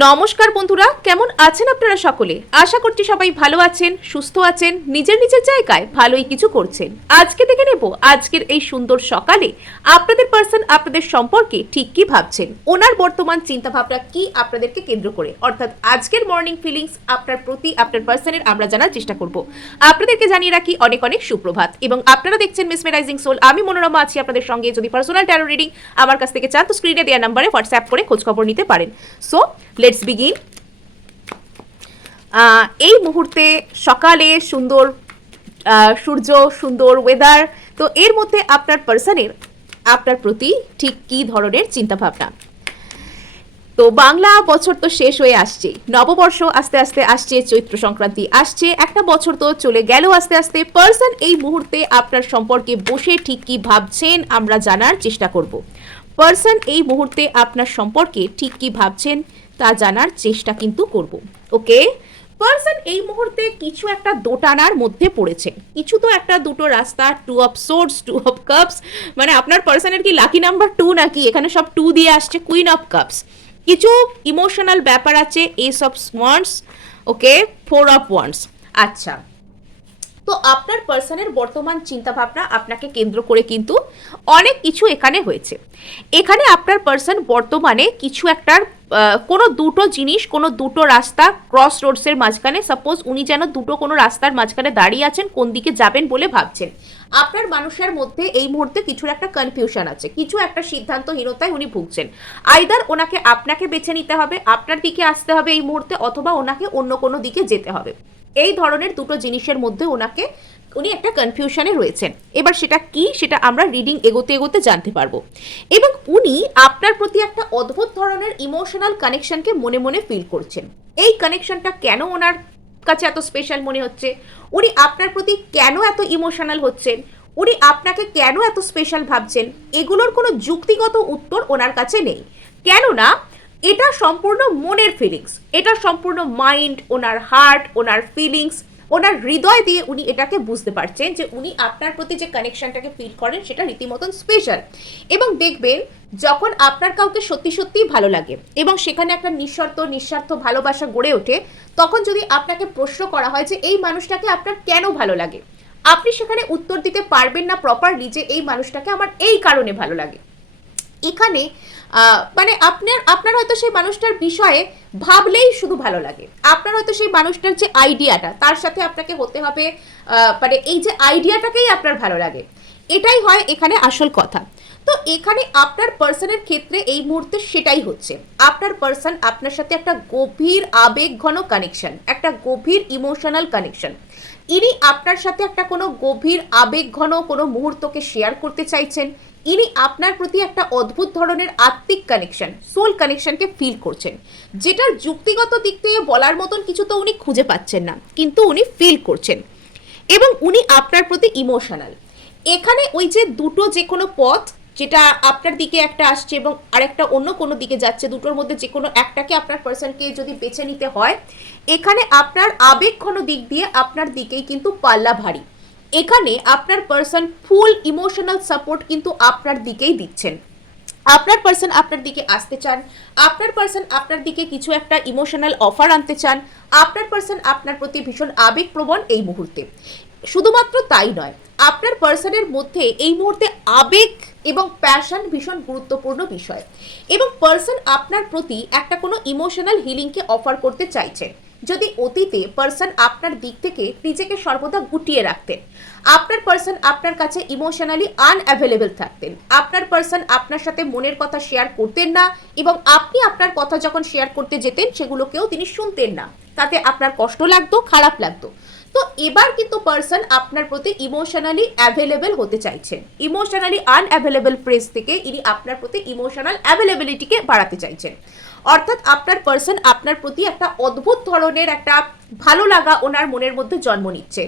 নমস্কার বন্ধুরা, কেমন আছেন আপনারা সকলে? আশা করছি সবাই ভালো আছেন, সুস্থ আছেন, নিজের নিজের জায়গায় ভালোই কিছু করছেন। আজকে দেখে নেব আজকের এই সুন্দর সকালে আপনাদের পার্সন আপনাদের সম্পর্কে ঠিক কি ভাবছেন, ওনার বর্তমান চিন্তাভাবনা কি আপনাদেরকে কেন্দ্র করে, অর্থাৎ আজকের মর্নিং ফিলিংস আপনার প্রতি আপনার পার্সনের আমরা জানার চেষ্টা করব। আপনাদেরকে জানিয়ে রাখি অনেক অনেক সুপ্রভাত এবং আপনারা দেখছেন মেসমেরাইজিং সোল। আমি মনোরমা আছি আপনাদের সঙ্গে। যদি পার্সোনাল ট্যারো রিডিং আমার কাছ থেকে চান তো স্ক্রিনে দেওয়া নাম্বারে হোয়াটসঅ্যাপ করে খোঁজখবর নিতে পারেন। So let's begin. এই মুহূর্তে সকালে সুন্দর সূর্য, সুন্দর ওয়েদার, তো এর মধ্যে আপনার পার্সনের আপনার প্রতি ঠিক কী ধরনের চিন্তাভাবনা। তো বাংলা বছর তো শেষ হয়ে আসছে, নববর্ষ আস্তে আস্তে আসছে, চৈত্র সংক্রান্তি আসছে, একটা বছর তো চলে গেল আস্তে আস্তে। পার্সন এই মুহূর্তে আপনার সম্পর্কে বসে ঠিক কি ভাবছেন আমরা জানার চেষ্টা করব। পার্সন এই মুহূর্তে আপনার সম্পর্কে ঠিক কি ভাবছেন তা জানার চেষ্টা কিন্তু করব। ওকে, পার্সন এই মুহূর্তে কিছু একটা দোটানার মধ্যে পড়েছে। কিছু তো একটা দুটো রাস্তা, 2 অফ সোর্ডস, 2 অফ কাপস, মানে আপনার পার্সনের কি লাকি নাম্বার 2 নাকি? এখানে সব 2 দিয়ে আসছে, কুইন অফ কাপস। কিছু ইমোশনাল ব্যাপার আছে, S of wands, okay, 4 of wands. আচ্ছা, তো আপনার পার্সনের বর্তমান চিন্তাভাবনা আপনাকে কেন্দ্র করে কিন্তু অনেক কিছু এখানে হয়েছে। এখানে আপনার পার্সন বর্তমানে কিছু একটার কোনো দুটো জিনিস, কোনো দুটো রাস্তা, ক্রস রোডসের মাঝখানে, সাপোজ উনি যেন দুটো কোনো রাস্তার মাঝখানে দাঁড়িয়ে আছেন, কোন দিকে যাবেন বলে ভাবছেন। আপনার মানুষের মধ্যে এই মুহূর্তে কিছুর একটা কনফিউশন আছে, কিছু একটা সিদ্ধান্তহীনতায় উনি ভুগছেন। আইদার ওনাকে আপনাকে বেছে নিতে হবে, আপনার দিকে আসতে হবে এই মুহূর্তে, অথবা ওনাকে অন্য কোনো দিকে যেতে হবে। এই ধরনের দুটো জিনিসের মধ্যে উনি একটা কনফিউশনে রয়েছেন। এবার সেটা কি, সেটা আমরা রিডিং এগোতে এগোতে জানতে পারবো। এবং উনি আপনার প্রতি একটা অদ্ভুত ধরনের ইমোশনাল কানেকশনকে মনে মনে ফিল করছেন। এই কানেকশনটা কেন ওনার কাছে এত স্পেশাল মনে হচ্ছে, উনি আপনার প্রতি কেন এত ইমোশনাল হচ্ছেন, উনি আপনাকে কেন এত স্পেশাল ভাবছেন, এগুলোর কোনো যুক্তিগত উত্তর ওনার কাছে নেই। কেননা এটা সম্পূর্ণ মনের ফিলিংস, এটা সম্পূর্ণ মাইন্ড, ওনার হার্ট, ওনার ফিলিংস, ওনার হৃদয় দিয়ে উনি এটাকে বুঝতে পারছেন যে উনি আপনার প্রতি যে কানেকশনটাকে ফিল করেন সেটা রীতিমতন স্পেশাল। এবং দেখবেন যখন আপনার কাউকে সত্যি সত্যিই ভালো লাগে এবং সেখানে একটা নিঃস্বার্থ ভালোবাসা গড়ে ওঠে, তখন যদি আপনাকে প্রশ্ন করা হয় যে এই মানুষটাকে আপনার কেন ভালো লাগে, আপনি সেখানে উত্তর দিতে পারবেন না প্রপারলি যে এই মানুষটাকে আমার এই কারণে ভালো লাগে। এখানে মানে আপনার হয়তো সেই মানুষটার বিষয়ে ভাবলেই শুধু ভালো লাগে, আপনার হয়তো সেই মানুষটার যে আইডিয়াটা তার সাথে আপনাকে হতে হবে, মানে এই যে আইডিয়াটাকেই আপনার ভালো লাগে, এটাই হয় এখানে আসল কথা। তো এখানে আপনার পার্সনের ক্ষেত্রে এই মুহূর্তে সেটাই হচ্ছে। আপনার পার্সন আপনার সাথে একটা গভীর আবেগঘন কানেকশন, একটা গভীর ইমোশনাল কানেকশন। ইনি আপনার সাথে একটা কোনো গভীর আবেগঘন কোনো মুহূর্তকে শেয়ার করতে চাইছেন। ইনি আপনার প্রতি একটা অদ্ভুত ধরনের আত্মিক কানেকশন, সোল কানেকশনকে ফিল করছেন, যেটার যুক্তিগত দিক থেকে বলার মতন কিছু তো উনি খুঁজে পাচ্ছেন না, কিন্তু উনি ফিল করছেন এবং উনি আপনার প্রতি ইমোশনাল। এখানে ওই যে দুটো যে কোনো পথ, যেটা আপনার দিকে একটা আসছে এবং আরেকটা অন্য কোনো দিকে যাচ্ছে, দুটোর মধ্যে যে কোনো একটাকে আপনার পার্সনকে যদি বেছে নিতে হয়, এখানে আপনার আবেগঘন দিক দিয়ে আপনার দিকেই কিন্তু পাল্লা ভারী। এখানে আপনার পার্সন ফুল ইমোশনাল সাপোর্ট কিন্তু আপনার দিকেই দিচ্ছেন। আপনার পার্সন আপনার দিকে আসতে চান, আপনার পার্সন আপনার দিকে কিছু একটা ইমোশনাল অফার আনতে চান, আপনার পার্সন আপনার প্রতি ভীষণ আবেগপ্রবণ এই মুহূর্তে। শুধুমাত্র তাই নয়, আপনার পার্সনের মধ্যে এই মুহূর্তে আবেগ এবং প্যাশন ভীষণ গুরুত্বপূর্ণ বিষয়, এবং পার্সন আপনার প্রতি একটা কোনো ইমোশনাল হিলিংকে অফার করতে চাইছেন। যদি অতীতে পার্সন আপনার দিক থেকে নিজেকে সর্বদা গুটিয়ে রাখতেন, আপনার পার্সন আপনার কাছে ইমোশনালি আনঅ্যাভেলেবল থাকতেন, আপনার পার্সন আপনার সাথে মনের কথা শেয়ার করতেন না, এবং আপনি আপনার কথা যখন শেয়ার করতে যেতেন সেগুলোকেও তিনি শুনতেন না, তাতে আপনার কষ্ট লাগতো, খারাপ লাগতো। তো এবার কিন্তু পার্সন আপনার প্রতি ইমোশনালি অ্যাভেলেবল হতে চাইছেন। ইমোশনালি আনঅ্যাভেলেবল ফ্রেজ থেকে ইনি আপনার প্রতি ইমোশনাল অ্যাভেলেবিলিটিকে বাড়াতে চাইছেন। অর্থাৎ আপনার পার্সন আপনার প্রতি একটা অদ্ভুত ধরনের একটা ভালো লাগা ওনার মনের মধ্যে জন্ম নিচ্ছে।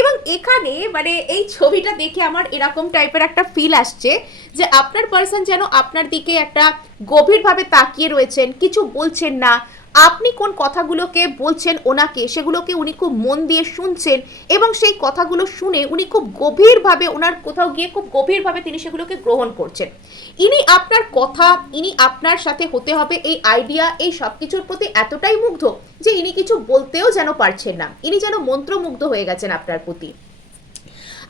এবং এখানে মানে এই ছবিটা দেখে আমার এরকম টাইপের একটা ফিল আসছে যে আপনার পার্সন যেন আপনার দিকে একটা গভীরভাবে তাকিয়ে রয়েছেন, কিছু বলছেন না, আপনি কোন কথাগুলোকে বলছেন ওনাকে সেগুলোকে উনি খুব মন দিয়ে শুনছেন, এবং সেই কথাগুলো শুনে উনি খুব গভীরভাবে, ওনার কোথাও গিয়ে খুব গভীরভাবে তিনি সেগুলোকে গ্রহণ করছেন। ইনি আপনার কথা, ইনি আপনার সাথে হতে হবে এই আইডিয়া, এই সব কিছুর প্রতি এতটাই মুগ্ধ যে ইনি কিছু বলতেও যেন পারছেন না, ইনি যেন মন্ত্রমুগ্ধ হয়ে গেছেন আপনার প্রতি।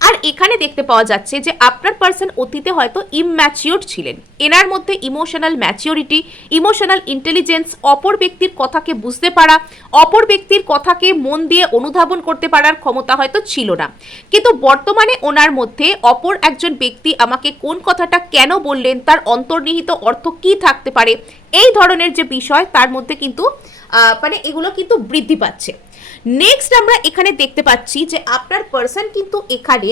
আর এখানে দেখতে পাওয়া যাচ্ছে যে আপনার পার্সন অতীতে হয়তো ইম্যাচিওর ছিলেন, এনার মধ্যে ইমোশনাল ম্যাচিওরিটি, ইমোশনাল ইন্টেলিজেন্স, অপর ব্যক্তির কথাকে বুঝতে পারা, অপর ব্যক্তির কথাকে মন দিয়ে অনুধাবন করতে পারার ক্ষমতা হয়তো ছিল না। কিন্তু বর্তমানে ওনার মধ্যে অপর একজন ব্যক্তি আমাকে কোন কথাটা কেন বললেন, তার অন্তর্নিহিত অর্থ কি থাকতে পারে, এই ধরনের যে বিষয় তার মধ্যে কিন্তু মানে এগুলো কিন্তু বৃদ্ধি পাচ্ছে। নেক্সট আমরা এখানে দেখতে পাচ্ছি যে আপনার পার্সন কিন্তু এখানে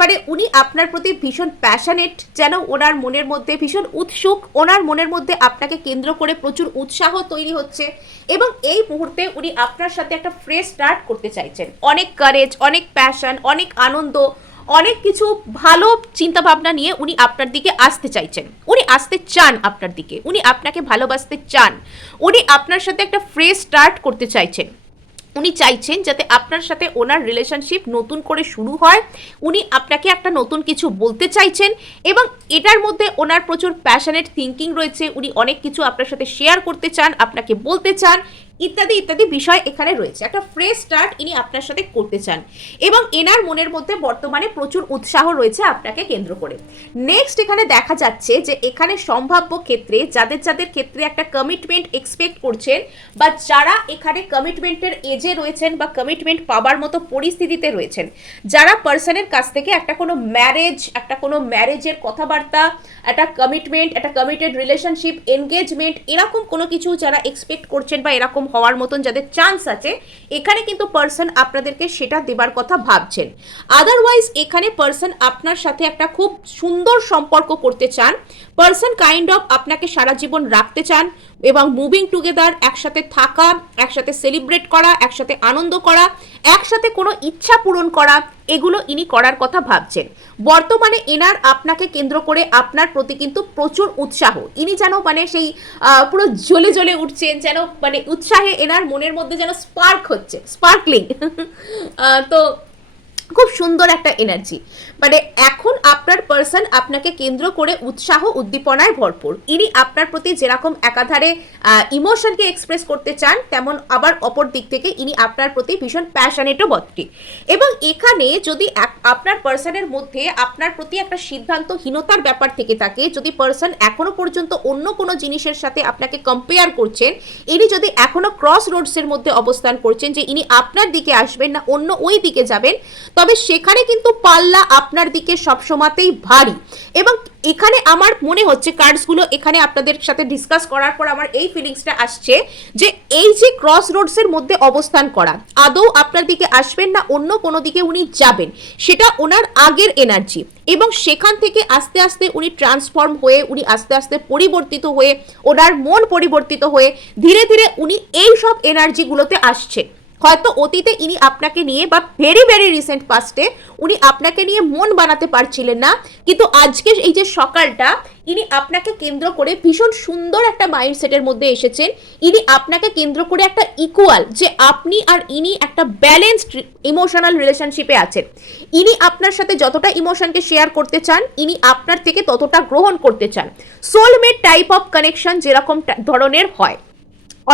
মানে উনি আপনার প্রতি ভীষণ প্যাশনেট, যেন ওনার মনের মধ্যে ভীষণ উৎসুক, ওনার মনের মধ্যে আপনাকে কেন্দ্র করে প্রচুর উৎসাহ তৈরি হচ্ছে এবং এই মুহূর্তে উনি আপনার সাথে একটা ফ্রেশ স্টার্ট করতে চাইছেন। অনেক কারেজ, অনেক প্যাশন, অনেক আনন্দ, অনেক কিছু ভালো চিন্তা ভাবনা নিয়ে উনি আপনার দিকে আসতে চাইছেন, উনি আসতে চান আপনার দিকে, উনি আপনাকে ভালোবাসতে চান, উনি আপনার সাথে একটা ফ্রেশ স্টার্ট করতে চাইছেন, উনি চাইছেন যাতে আপনার সাথে ওনার রিলেশনশিপ নতুন করে শুরু হয়, উনি আপনাকে একটা নতুন কিছু বলতে চাইছেন এবং এটার মধ্যে ওনার প্রচুর প্যাশনেট থিঙ্কিং রয়েছে, উনি অনেক কিছু আপনার সাথে শেয়ার করতে চান, আপনাকে বলতে চান, ইত্যাদি ইত্যাদি বিষয় এখানে রয়েছে। একটা ফ্রেশ স্টার্ট ইনি আপনার সাথে করতে চান এবং এনার মনের মধ্যে বর্তমানে প্রচুর উৎসাহ রয়েছে আপনাকে কেন্দ্র করে। নেক্সট এখানে দেখা যাচ্ছে যে এখানে সম্ভাব্য ক্ষেত্রে যাদের যাদের ক্ষেত্রে একটা কমিটমেন্ট এক্সপেক্ট করছেন বা যারা এখানে কমিটমেন্টের এজে রয়েছেন বা কমিটমেন্ট পাবার মতো পরিস্থিতিতে রয়েছেন, যারা পার্সনের কাছ থেকে একটা কোনো ম্যারেজের কথাবার্তা, একটা কমিটমেন্ট, একটা কমিটেড রিলেশনশিপ, এনগেজমেন্ট, এরকম কোনো কিছু যারা এক্সপেক্ট করছেন বা এরকম হওয়ার মতন যাদের চান্স আছে, এখানে কিন্তু পার্সন আপনাদেরকে সেটা দেবার কথা ভাবছেন। আদারওয়াইজ এখানে পার্সন আপনার সাথে একটা খুব সুন্দর সম্পর্ক করতে চান, পার্সন কাইন্ড অফ আপনাকে সারা জীবন রাখতে চান এবং মুভিং টুগেদার, একসাথে থাকা, একসাথে সেলিব্রেট করা, একসাথে আনন্দ করা, একসাথে কোনো ইচ্ছা পূরণ করা, এগুলো ইনি করার কথা ভাবছেন। বর্তমানে এনার আপনাকে কেন্দ্র করে আপনার প্রতি কিন্তু প্রচুর উৎসাহ, ইনি যেন মানে সেই পুরো জ্বলে জ্বলে উঠছেন, যেন মানে উৎসাহে এনার মনের মধ্যে যেন স্পার্ক হচ্ছে, স্পার্কলিং তো খুব সুন্দর একটা এনার্জি। মানে এখন আপনার পার্সন আপনাকে কেন্দ্র করে উৎসাহ উদ্দীপনায় ভরপুর, ইনি আপনার প্রতি যেরকম একাধারে ইমোশনকে এক্সপ্রেস করতে চান, তেমন আবার অপর দিক থেকে ইনি আপনার প্রতি ভীষণ প্যাশনেটও বটে। এবং এখানে যদি আপনার পার্সনের মধ্যে আপনার প্রতি একটা সিদ্ধান্তহীনতার ব্যাপার থেকে থাকে, যদি পার্সন এখনো পর্যন্ত অন্য কোনো জিনিসের সাথে আপনাকে কম্পেয়ার করছেন, ইনি যদি এখনো ক্রস রোডসের মধ্যে অবস্থান করছেন যে ইনি আপনার দিকে আসবেন না অন্য ওই দিকে যাবেন, তবে সেখানে কিন্তু পাল্লা আপনার দিকে সবসময়তেই ভারী। এবং এখানে আমার মনে হচ্ছে কার্ডসগুলো এখানে আপনাদের সাথে ডিসকাস করার পর আমার এই ফিলিংসটা আসছে যে এই যে ক্রস রোডসের মধ্যে অবস্থান করা, আদৌ আপনার দিকে আসবেন না অন্য কোনো দিকে উনি যাবেন, সেটা ওনার আগের এনার্জি এবং সেখান থেকে আস্তে আস্তে উনি ট্রান্সফর্ম হয়ে, উনি আস্তে আস্তে পরিবর্তিত হয়ে, ওনার মন পরিবর্তিত হয়ে ধীরে ধীরে উনি এই সব এনার্জিগুলোতে আসছেন। হয়তো অতীতে ইনি আপনাকে নিয়ে বা ভেরি ভেরি রিসেন্ট পাস্টে উনি আপনাকে নিয়ে মন বানাতে পারছিলেন না, কিন্তু আজকে এই যে সকালটা ইনি আপনাকে কেন্দ্র করে ভীষণ সুন্দর একটা মাইন্ডসেটের মধ্যে এসেছেন, ইনি আপনাকে কেন্দ্র করে একটা ইকুয়াল, যে আপনি আর ইনি একটা ব্যালেন্সড ইমোশনাল রিলেশনশিপে আছেন। ইনি আপনার সাথে যতটা ইমোশনকে শেয়ার করতে চান, ইনি আপনার থেকে ততটা গ্রহণ করতে চান। সোলমেট টাইপ অফ কানেকশন যেরকম ধরনের হয়,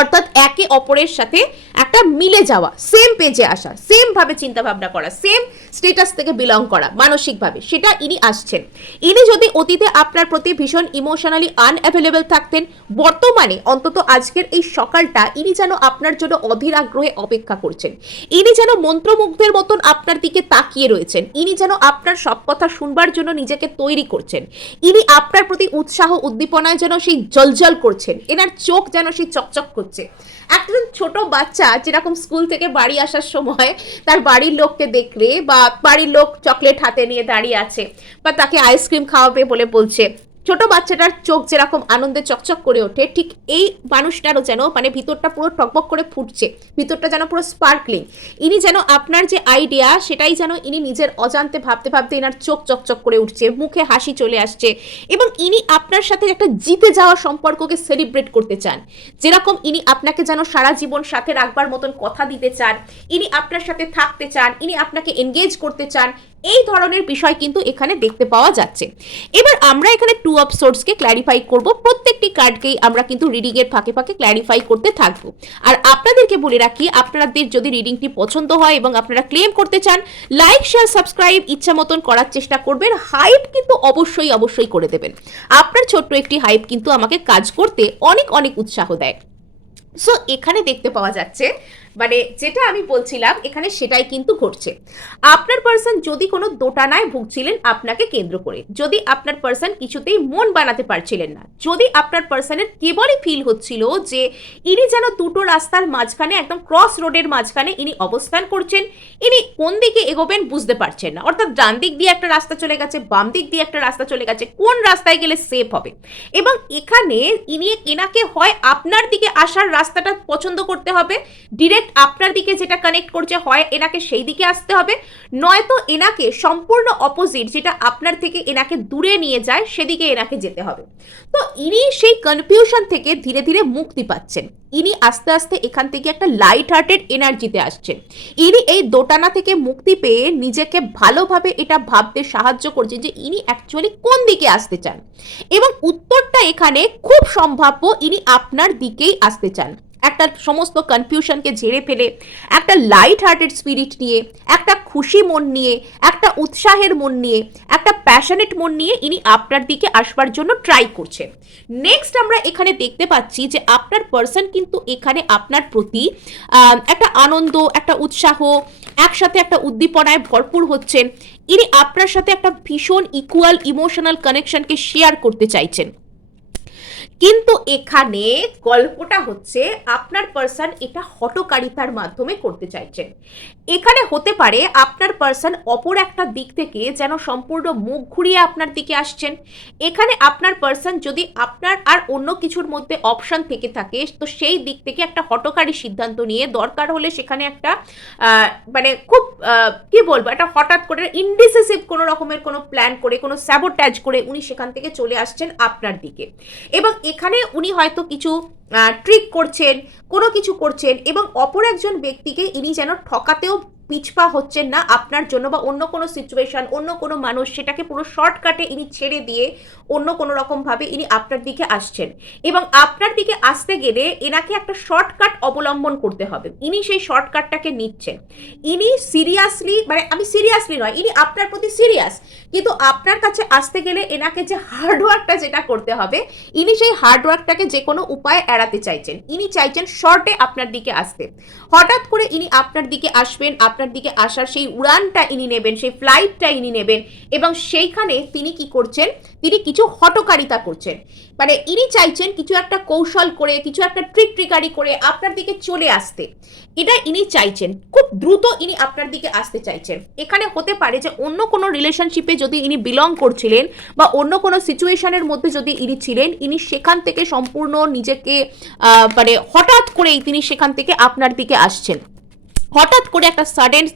অর্থাৎ একে অপরের সাথে একটা মিলে যাওয়া, সেম পেজে আসা, সেম ভাবে চিন্তা ভাবনা করা, সেম স্টেটাস থেকে বিলং করা মানসিকভাবে, সেটা ইনি আসছেন। ইনি যদি অতীতে আপনার প্রতি ভীষণ ইমোশনালি আনঅ্যাভেলেবল থাকতেন, বর্তমানে অন্তত আজকের এই সকালটা ইনি যেন আপনার জন্য অধীর আগ্রহে অপেক্ষা করছেন, ইনি যেন মন্ত্রমুগ্ধের মতন আপনার দিকে তাকিয়ে রয়েছেন, ইনি যেন আপনার সব কথা শুনবার জন্য নিজেকে তৈরি করছেন, ইনি আপনার প্রতি উৎসাহ উদ্দীপনায় যেন সেই জলজল করছেন, এনার চোখ যেন সেই চকচক করছে। একজন ছোট বাচ্চা যেরকম স্কুল থেকে বাড়ি আসার সময় তার বাড়ির লোককে দেখলে বা বাড়ির লোক চকলেট হাতে নিয়ে দাঁড়িয়ে আছে বা তাকে আইসক্রিম খাওয়াবে বলে বলছে, ছোট বাচ্চাটার চোখ যেরকম আনন্দে চকচক করে ওঠে, ঠিক এই মানুষটারও যেন মানে ভিতরটা পুরো টকবক করে ফুটছে, ভিতরটা যেন পুরো স্পার্কলিং। ইনি যেন আপনার যে আইডিয়া সেটাই যেন ইনি নিজের অজান্তে ভাবতে ভাবতে এনার চোখ চকচক করে উঠছে, মুখে হাসি চলে আসছে এবং ইনি আপনার সাথে একটা জিতে যাওয়া সম্পর্ককে সেলিব্রেট করতে চান। যেরকম ইনি আপনাকে যেন সারা জীবন সাথে রাখবার মতন কথা দিতে চান, ইনি আপনার সাথে থাকতে চান, ইনি আপনাকে এনগেজ করতে চান, এই ধরনের বিষয় কিন্তু এখানে দেখতে পাওয়া যাচ্ছে। এবার আমরা এখানে টু অফ সোর্সকে ক্ল্যারিফাই করব, প্রত্যেকটি কার্ডকেই আমরা কিন্তু রিডিং এর ফাঁকে ফাঁকে ক্ল্যারিফাই করতে থাকবো। আর আপনাদেরকে বলে রাখি, আপনাদের যদি রিডিংটি পছন্দ হয় এবং আপনারা ক্লেম করতে চান, লাইক শেয়ার সাবস্ক্রাইব ইচ্ছা মতন করার চেষ্টা করবেন, হাইপ কিন্তু অবশ্যই অবশ্যই করে দেবেন। আপনার ছোট্ট একটি হাইপ কিন্তু আমাকে কাজ করতে অনেক অনেক উৎসাহ দেয়। সো এখানে দেখতে পাওয়া যাচ্ছে, মানে যেটা আমি বলছিলাম এখানে সেটাই কিন্তু ঘটছে। আপনার পার্সন যদি কোনো দোটানায় ভুগছিলেন আপনাকে কেন্দ্র করে, যদি আপনার পার্সন কিছুতেই মন বানাতে পারছিলেন না, যদি আপনার পার্সনের কেবলই ফিল হচ্ছিল যে ইনি যেন দুটো রাস্তার মাঝখানে, একদম ক্রস রোডের মাঝখানে ইনি অবস্থান করছেন, ইনি কোন দিকে এগোবেন বুঝতে পারছেন না, অর্থাৎ ডান দিক দিয়ে একটা রাস্তা চলে গেছে, বাম দিক দিয়ে একটা রাস্তা চলে গেছে, কোন রাস্তায় গেলে সেফ হবে। এবং এখানে এনাকে হয় আপনার দিকে আসার রাস্তাটা পছন্দ করতে হবে, ডিরেক্ট আপনার দিকে যেটা কানেক্ট করছে হয় এনাকে সেই দিকে আসতে হবে, নয়তো এনাকে সম্পূর্ণ অপোজিট যেটা আপনার থেকে এনাকে দূরে নিয়ে যায় সেদিকে এনাকে যেতে হবে। তো ইনি সেই কনফিউশন থেকে ধীরে ধীরে মুক্তি পাচ্ছেন, ইনি আস্তে আস্তে এখান থেকে একটা লাইট হার্টেড এনার্জিতে আসছেন, ইনি এই দোটানা থেকে মুক্তি পেয়ে নিজেকে ভালোভাবে এটা ভাবতে সাহায্য করছেন যে ইনি অ্যাকচুয়ালি কোন দিকে আসতে চান, এবং উত্তরটা এখানে খুব সম্ভাব্য ইনি আপনার দিকেই আসতে চান। একটা সমস্ত কনফিউশনকে ঝেড়ে ফেলে একটা লাইট হার্টেড স্পিরিট নিয়ে, একটা খুশি মন নিয়ে, একটা উৎসাহের মন নিয়ে, একটা প্যাশনেট মন নিয়ে ইনি আপনার দিকে আসবার জন্য ট্রাই করছেন। নেক্সট আমরা এখানে দেখতে পাচ্ছি যে আপনার পার্সন কিন্তু এখানে আপনার প্রতি একটা আনন্দ, একটা উৎসাহ, একসাথে একটা উদ্দীপনায় ভরপুর হচ্ছেন, ইনি আপনার সাথে একটা ভীষণ ইকুয়াল ইমোশনাল কানেকশনকে শেয়ার করতে চাইছেন। কিন্তু এখানে গল্পটা হচ্ছে আপনার পার্সন এটা হঠকারিতার মাধ্যমে করতে চাইছেন। এখানে হতে পারে আপনার পার্সন অপর একটা দিক থেকে যেন সম্পূর্ণ মুখ ঘুরিয়ে আপনার দিকে আসছেন। এখানে আপনার পার্সন যদি আপনার আর অন্য কিছুর মধ্যে অপশন থেকে থাকে তো সেই দিক থেকে একটা হঠকারী সিদ্ধান্ত নিয়ে, দরকার হলে সেখানে একটা মানে খুব কি বলবো, একটা হঠাৎ করে ইনডিসিসিভ কোনো রকমের কোনো প্ল্যান করে, কোনো স্যাবোটাজ করে উনি সেখান থেকে চলে আসছেন আপনার দিকে, এবং এখানে উনি হয়তো কিছু ট্রিক করছেন, কোনো কিছু করছেন, এবং অপর একজন ব্যক্তিকে ইনি যেন ঠকাতেও পিছপা হচ্ছেন না আপনার জন্য, বা অন্য কোনো সিচুয়েশন, অন্য কোনো মানুষ, সেটাকে পুরো শর্টকাটে ইনি ছেড়ে দিয়ে অন্য কোনো রকমভাবে ইনি আপনার দিকে আসছেন, এবং আপনার দিকে আসতে গেলে এনাকে একটা শর্টকাট অবলম্বন করতে হবে, ইনি সেই শর্টকাটটাকে নিচ্ছেন। ইনি সিরিয়াসলি, মানে আমি সিরিয়াসলি নয়, ইনি আপনার প্রতি সিরিয়াস, কিন্তু আপনার কাছে আসতে গেলে এনাকে যে হার্ডওয়ার্কটা যেটা করতে হবে, ইনি সেই হার্ডওয়ার্কটাকে যে কোনো উপায়ে এড়াতে চাইছেন, ইনি চাইছেন শর্টে আপনার দিকে আসতে। হঠাৎ করে ইনি আপনার দিকে আসবেন, আপনার দিকে আসার সেই উড়ানটা ইনি নেবেন, সেই ফ্লাইটটা ইনি নেবেন, এবং সেইখানে তিনি কি করছেন, তিনি কিছু হঠকারিতা করছেন, মানে ইনি চাইছেন কিছু একটা কৌশল করে, কিছু একটা ট্রিকারি করে আপনার দিকে চলে আসতে, এটা ইনি চাইছেন, খুব দ্রুত ইনি আপনার দিকে আসতে চাইছেন। এখানে হতে পারে যে অন্য কোনো রিলেশনশিপে যদি ইনি বিলং করছিলেন, বা অন্য কোনো সিচুয়েশনের মধ্যে যদি ইনি ছিলেন, ইনি সেখান থেকে সম্পূর্ণ নিজেকে মানে হঠাৎ করেই তিনি সেখান থেকে আপনার দিকে আসছেন, হঠাৎ করে একটা সাডেন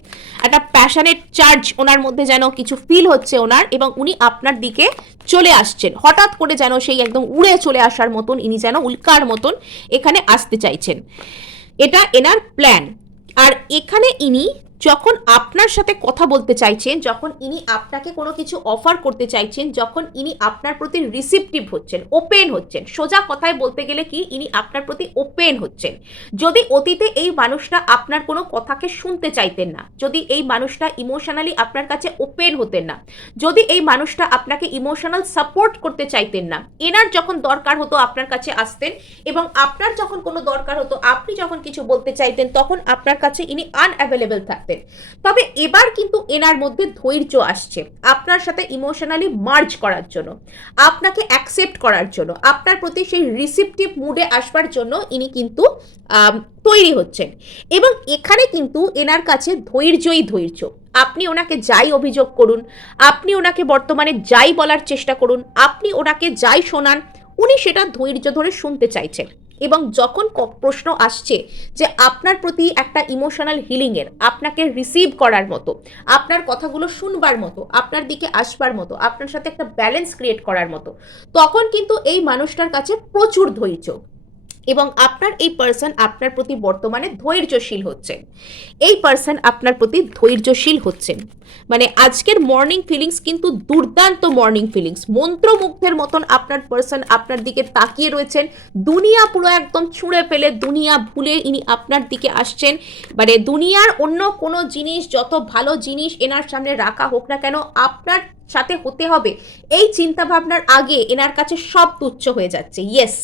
একটা প্যাশনেট চার্জ ওনার মধ্যে যেন কিছু ফিল হচ্ছে ওনার, এবং উনি আপনার দিকে চলে আসছেন, হঠাৎ করে যেন সেই একদম উড়ে চলে আসার মতন ইনি যেন উল্কার মতন এখানে আসতে চাইছেন, এটা এনার প্ল্যান। আর এখানে ইনি যখন আপনার সাথে কথা বলতে চাইছেন, যখন ইনি আপনাকে কোনো কিছু অফার করতে চাইছেন, যখন ইনি আপনার প্রতি রিসিপটিভ হচ্ছেন, ওপেন হচ্ছেন, সোজা কথায় বলতে গেলে কি ইনি আপনার প্রতি ওপেন হচ্ছেন। যদি অতীতে এই মানুষটা আপনার কোনো কথাকে শুনতে চাইতেন না, যদি এই মানুষটা ইমোশনালি আপনার কাছে ওপেন হতেন না, যদি এই মানুষটা আপনাকে ইমোশনাল সাপোর্ট করতে চাইতেন না, এনার যখন দরকার হতো আপনার কাছে আসতেন, এবং আপনার যখন কোনো দরকার হতো, আপনি যখন কিছু বলতে চাইতেন, তখন আপনার কাছে ইনি আনঅ্যাভেলেবল থাকতেন। তবে এবার কিন্তু এনার মধ্যে ধৈর্য আসছে আপনার সাথে ইমোশনালি মার্জ করার জন্য, আপনাকে অ্যাকসেপ্ট করার জন্য, আপনার প্রতি সেই রিসিপটিভ মুডে আসবার জন্য ইনি কিন্তু তৈরি হচ্ছেন। এবং এখানে কিন্তু এনার কাছে ধৈর্যই ধৈর্য, আপনি ওনাকে যাই অভিযোগ করুন, আপনি ওনাকে বর্তমানে যাই বলার চেষ্টা করুন, আপনি ওনাকে যাই শোনান, উনি সেটা ধৈর্য ধরে শুনতে চাইছেন। এবং যখন প্রশ্ন আসছে যে আপনার প্রতি একটা ইমোশনাল হিলিংয়ের, আপনাকে রিসিভ করার মতো, আপনার কথাগুলো শুনবার মতো, আপনার দিকে আসবার মতো, আপনার সাথে একটা ব্যালেন্স ক্রিয়েট করার মতো, তখন কিন্তু এই মানুষটার কাছে প্রচুর ধৈর্য। এবং আপনার এই পার্সন আপনার প্রতি বর্তমানে ধৈর্যশীল হচ্ছেন। এই পার্সন আপনার প্রতি ধৈর্যশীল হচ্ছেন। মানে আজকের মর্নিং ফিলিংস কিন্তু দুর্দান্ত মর্নিং ফিলিংস, মন্ত্রমুগ্ধের মতন আপনার পার্সন আপনার দিকে তাকিয়ে রয়েছেন। দুনিয়া পুরো একদম ছুঁড়ে ফেলে, দুনিয়া ভুলে ইনি আপনার দিকে আসছেন। মানে দুনিয়ার অন্য কোনো জিনিস, যত ভালো জিনিস এনার সামনে রাখা হোক না কেন, আপনার সাথে হতে হবে এই চিন্তা ভাবনার আগে এনার কাছে সব তুচ্ছ হয়ে যাচ্ছে। ইয়েস,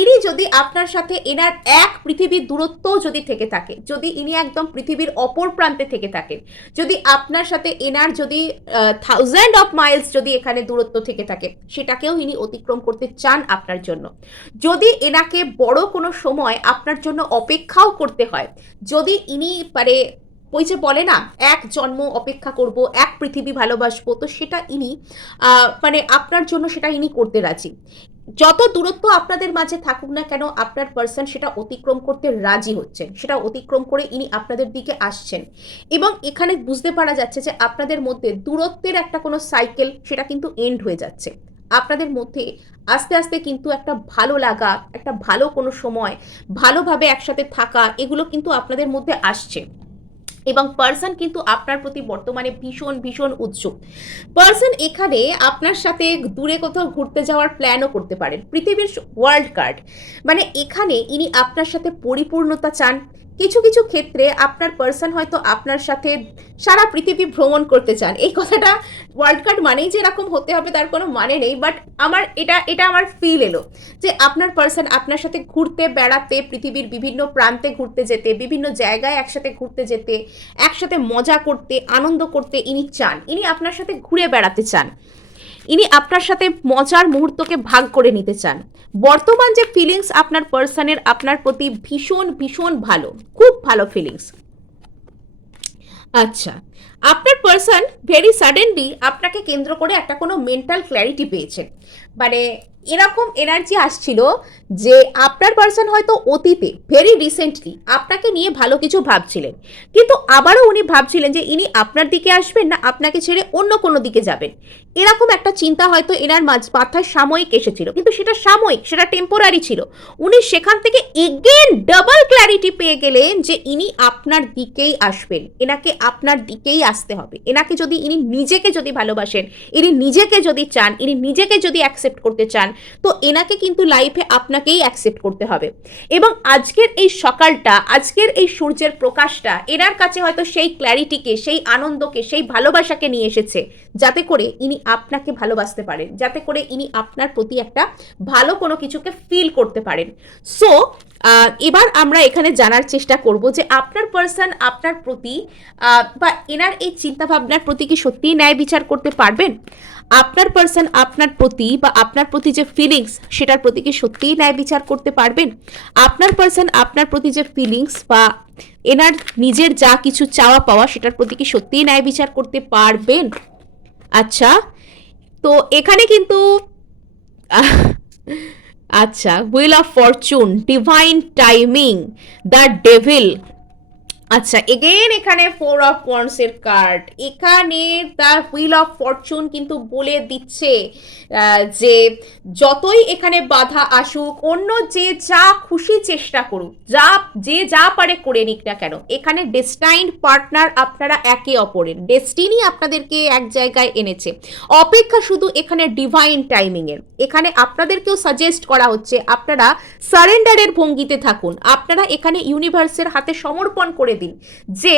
ইনি যদি আপনার সাথে এনার এক পৃথিবীর দূরত্ব যদি থেকে থাকে, যদি ইনি একদম পৃথিবীর অপর প্রান্তে থেকে থাকেন, যদি আপনার সাথে এনার যদি 1000 অফ মাইলস যদি এখানে দূরত্ব থেকে থাকে, সেটাকেও ইনি অতিক্রম করতে চান আপনার জন্য। যদি এনাকে বড় কোনো সময় আপনার জন্য অপেক্ষাও করতে হয়, যদি ইনি মানে ওই যে বলে না, এক জন্ম অপেক্ষা করব, এক পৃথিবী ভালোবাসবো, তো সেটা ইনি মানে আপনার জন্য সেটা ইনি করতে রাজি। যত দূরত্ব আপনাদের মাঝে থাকুক না কেন, আপনার পার্সন সেটা অতিক্রম করতে রাজি হচ্ছেন, সেটা অতিক্রম করে ইনি আপনাদের দিকে আসছেন। এবং এখানে বুঝতে পারা যাচ্ছে যে আপনাদের মধ্যে দূরত্বের একটা কোনো সাইকেল, সেটা কিন্তু এন্ড হয়ে যাচ্ছে। আপনাদের মধ্যে আস্তে আস্তে কিন্তু একটা ভালো লাগা, একটা ভালো কোনো সময়, ভালোভাবে একসাথে থাকা, এগুলো কিন্তু আপনাদের মধ্যে আসছে। এবং পার্সন কিন্তু আপনার প্রতি বর্তমানে ভীষণ ভীষণ উৎসুক। পার্সন এখানে আপনার সাথে দূরে কোথাও ঘুরতে যাওয়ার প্ল্যানও করতে পারেন। পৃথিবীর ওয়ার্ল্ড কার্ড, মানে এখানে ইনি আপনার সাথে পরিপূর্ণতা চান। কিছু কিছু ক্ষেত্রে আপনার পার্সন হয়তো আপনার সাথে সারা পৃথিবী ভ্রমণ করতে চান। এই কথাটা ওয়ার্ল্ড কার্ড মানেই যে এরকম হতে হবে তার কোনো মানে নেই, বাট আমার এটা আমার ফিল এলো যে আপনার পার্সন আপনার সাথে ঘুরতে বেড়াতে, পৃথিবীর বিভিন্ন প্রান্তে ঘুরতে যেতে, বিভিন্ন জায়গায় একসাথে ঘুরতে যেতে, একসাথে মজা করতে, আনন্দ করতে ইনি চান। ইনি আপনার সাথে ঘুরে বেড়াতে চান, ইনি আপনার সাথে মজার মুহূর্তকে ভাগ করে নিতে চান। বর্তমান যে ফিলিংস আপনার পার্সনের আপনার প্রতি ভীষণ ভীষণ ভালো, খুব ভালো ফিলিংস। আচ্ছা, আপনার পার্সন ভেরি সাডেনলি আপনাকে কেন্দ্র করে একটা কোনো মেন্টাল ক্ল্যারিটি পেয়েছেন। মানে এরকম এনার্জি আসছিল যে আপনার পার্সন হয়তো অতীতে ভেরি রিসেন্টলি আপনাকে নিয়ে ভালো কিছু ভাবছিলেন, কিন্তু আবারও উনি ভাবছিলেন যে ইনি আপনার দিকে আসবেন না আপনাকে ছেড়ে অন্য কোনো দিকে যাবেন। এরকম একটা চিন্তা হয়তো এনার মাথায় সাময়িক এসেছিল, কিন্তু সেটা সাময়িক, সেটা টেম্পোরারি ছিল। উনি সেখান থেকে এগেন ডাবল ক্ল্যারিটি পেয়ে গেলেন যে ইনি আপনার দিকেই আসবেন, এনাকে আপনার দিকেই আসতে হবে। এনাকে যদি ইনি নিজেকে যদি ভালোবাসেন, ইনি নিজেকে যদি চান, ইনি নিজেকে যদি অ্যাকসেপ্ট করতে চান, তো এনাকে কিন্তু লাইফে আপনাকেই অ্যাকসেপ্ট করতে হবে। এবং আজকের এই সকালটা, আজকের এই সূর্যের প্রকাশটা এনার কাছে হয়তো সেই ক্ল্যারিটিকে, সেই আনন্দকে, সেই ভালোবাসাকে নিয়ে এসেছে, যাতে করে ইনি আপনাকে ভালোবাসতে পারেন, যাতে করে ইনি আপনার প্রতি একটা ভালো কোনো কিছুকে ফিল করতে পারেন। সো এবার আমরা এখানে জানার চেষ্টা করব যে আপনার পার্সন আপনার প্রতি বা এনার এই চিন্তাভাবনার প্রতি কি সত্যিই ন্যায় বিচার করতে পারবেন? আপনার পার্সন আপনার প্রতি বা আপনার প্রতি যে ফিলিংস, সেটার প্রতি কি সত্যিই ন্যায় বিচার করতে পারবেন? আপনার পার্সন আপনার প্রতি যে ফিলিংস বা এনার নিজের যা কিছু চাওয়া পাওয়া, সেটার প্রতি কি সত্যিই ন্যায় বিচার করতে পারবেন? আচ্ছা, তো এখানে কিন্তু আচ্ছা, wheel of Fortune, divine timing, the devil. আচ্ছা, এগেন এখানে 4 অফ ওয়ান্ডস এর কার্ড। এখানে দ্য হুইল অফ ফরচুন কিন্তু বলে দিচ্ছে যে যতই এখানে বাধা আসুক, অন্য যে যা খুশি চেষ্টা করুক, যে যা পারে করে নিক না কেন, এখানে ডেস্টাইন্ড পার্টনার আপনারা একে অপরের। ডেস্টিনি আপনাদেরকে এক জায়গায় এনেছে, অপেক্ষা শুধু এখানে ডিভাইন টাইমিং এর। এখানে আপনাদেরকেও সাজেস্ট করা হচ্ছে আপনারা সারেন্ডারের ভঙ্গিতে থাকুন, আপনারা এখানে ইউনিভার্সের হাতে সমর্পণ করে দিন যে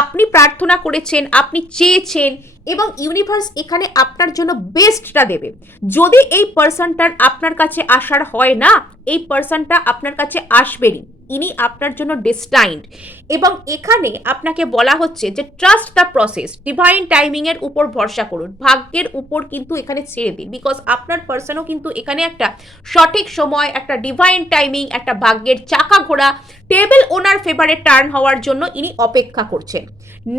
আপনি প্রার্থনা করেছেন, আপনি চেয়েছেন, এবং ইউনিভার্স এখানে আপনার জন্য বেস্টটা দেবে। যদি এই পার্সনটার আপনার কাছে আসার হয় না, এই পার্সনটা আপনার কাছে আসবেনই, ইনি আপনার জন্য ডেস্টাইন্ড। এবং এখানে আপনাকে বলা হচ্ছে যে trust the process, divine timing এর উপর ভরসা করুন, ভাগ্যের উপর কিন্তু এখানে ছেড়ে দিন। বিকজ আপনার পার্সনও কিন্তু এখানে একটা সঠিক সময়, একটা ডিভাইন টাইমিং, একটা ভাগ্যের চাকা ঘোরা, টেবিল ওনার ফেভারে টার্ন হওয়ার জন্য ইনি অপেক্ষা করছেন।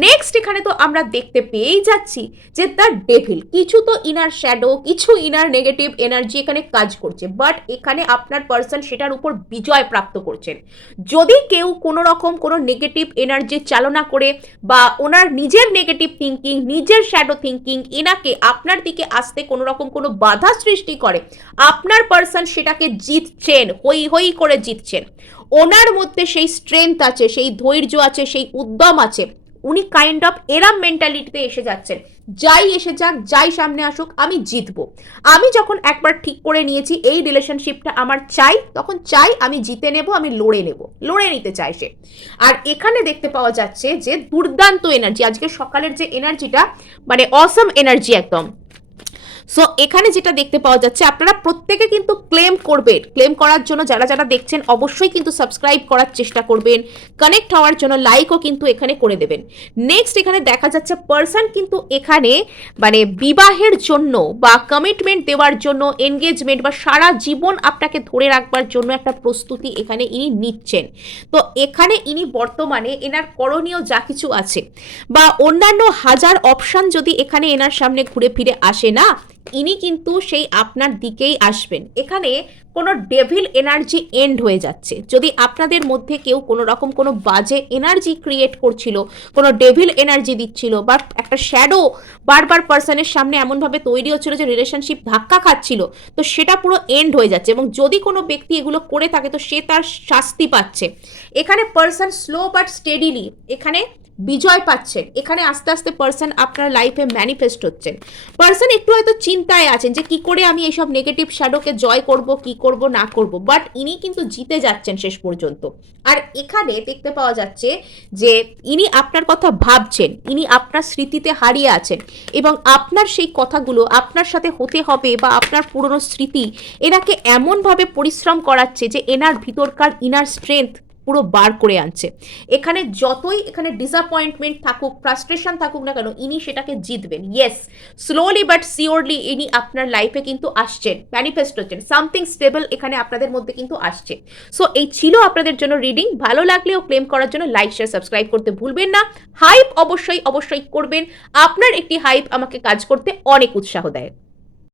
নেক্সট এখানে তো আমরা দেখতে পেয়েই যাচ্ছি যে দ্য ডেভিল, কিছু তো ইনার শ্যাডো, কিছু ইনার নেগেটিভ এনার্জি এখানে কাজ করছে, বাট এখানে আপনার পার্সন সেটার উপর বিজয় প্রাপ্ত করছেন। যদি কেউ কোনো রকম কোনো নেগেটিভ এনার্জি চালনা করে বা ওনার নিজের নেগেটিভ থিঙ্কিং, নিজের শ্যাডো থিঙ্কিং এনাকে আপনার দিকে আসতে কোনো রকম কোনো বাধা সৃষ্টি করে, আপনার পার্সন সেটাকে জিতছেন, হই হই করে জিতছেন। ওনার মধ্যে সেই স্ট্রেংথ আছে, সেই ধৈর্য আছে, সেই উদ্যম আছে। উনি কাইন্ড অফ এরাম মেন্টালিটিতে এসে যাচ্ছেন, যাই এসে যাক, যাই সামনে আসুক, আমি জিতবো। আমি যখন একবার ঠিক করে নিয়েছি এই রিলেশনশিপটা আমার চাই, তখন চাই আমি জিতে নেব, আমি লড়ে নিতে চাই সে। আর এখানে দেখতে পাওয়া যাচ্ছে যে দুর্দান্ত এনার্জি, আজকে সকালের যে এনার্জিটা মানে অসম এনার্জি একদম। সো এখানে যেটা দেখতে পাওয়া যাচ্ছে, আপনারা প্রত্যেকে কিন্তু ক্লেম করবেন। ক্লেম করার জন্য যারা যারা দেখছেন অবশ্যই কিন্তু সাবস্ক্রাইব করার চেষ্টা করবেন, কানেক্ট হওয়ার জন্য লাইকও কিন্তু এখানে করে দেবেন। নেক্সট এখানে দেখা যাচ্ছে পার্সন কিন্তু এখানে মানে বিবাহের জন্য বা কমিটমেন্ট দেওয়ার জন্য, এনগেজমেন্ট বা সারা জীবন আপনাকে ধরে রাখবার জন্য একটা প্রস্তুতি এখানে ইনি নিচ্ছেন। তো এখানে ইনি বর্তমানে এনার করণীয় যা কিছু আছে বা অন্যান্য হাজার অপশন যদি এখানে এনার সামনে ঘুরে ফিরে আসে না, ইনি কিন্তু সেই আপনার দিকেই আসবেন। এখানে কোনো ডেভিল এনার্জি এন্ড হয়ে যাচ্ছে। যদি আপনাদের মধ্যে কেউ কোনো রকম কোনো বাজে এনার্জি ক্রিয়েট করছিল, কোনো ডেভিল এনার্জি দিচ্ছিল বা একটা শ্যাডো বারবার পার্সনের সামনে এমনভাবে তৈরি হচ্ছিল যে রিলেশনশিপ ধাক্কা খাচ্ছিল, তো সেটা পুরো এন্ড হয়ে যাচ্ছে। এবং যদি কোনো ব্যক্তি এগুলো করে থাকে তো সে তার শাস্তি পাচ্ছে। এখানে পার্সন স্লো বাট স্টেডিলি এখানে বিজয় পাচ্ছেন। এখানে আস্তে আস্তে পার্সন আপনার লাইফে ম্যানিফেস্ট হচ্ছেন। পার্সন একটু হয়তো চিন্তায় আছেন যে কি করে আমি এইসব নেগেটিভ শ্যাডোকে জয় করব, কি করব না করব, বাট ইনি কিন্তু জিতে যাচ্ছেন শেষ পর্যন্ত। আর এখানে দেখতে পাওয়া যাচ্ছে যে ইনি আপনার কথা ভাবছেন, ইনি আপনার স্মৃতিতে হারিয়ে আছেন এবং আপনার সেই কথাগুলো আপনার সাথে হতে হবে বা আপনার পুরনো স্মৃতি এনাকে এমনভাবে পরিশ্রম করাচ্ছে যে এনার ভিতরকার ইনার স্ট্রেংথ পুরো বার করে আনছে। এখানে যতই এখানে ডিসঅ্যাপয়েন্টমেন্ট থাকুক, ফ্রাস্ট্রেশন থাকুক না কেন, ইনি সেটাকে জিতবেন। ইয়েস, স্লোলি বাট সিওরলি ইনি আপনার লাইফে কিন্তু আসছেন, ম্যানিফেস্ট হচ্ছেন, সামথিং স্টেবল এখানে আপনাদের মধ্যে কিন্তু আসছে। সো এই ছিল আপনাদের জন্য রিডিং। ভালো লাগলেও ক্লেম করার জন্য লাইক শেয়ার সাবস্ক্রাইব করতে ভুলবেন না। হাইপ অবশ্যই করবেন। আপনার একটি হাইপ আমাকে কাজ করতে অনেক উৎসাহ দেয়।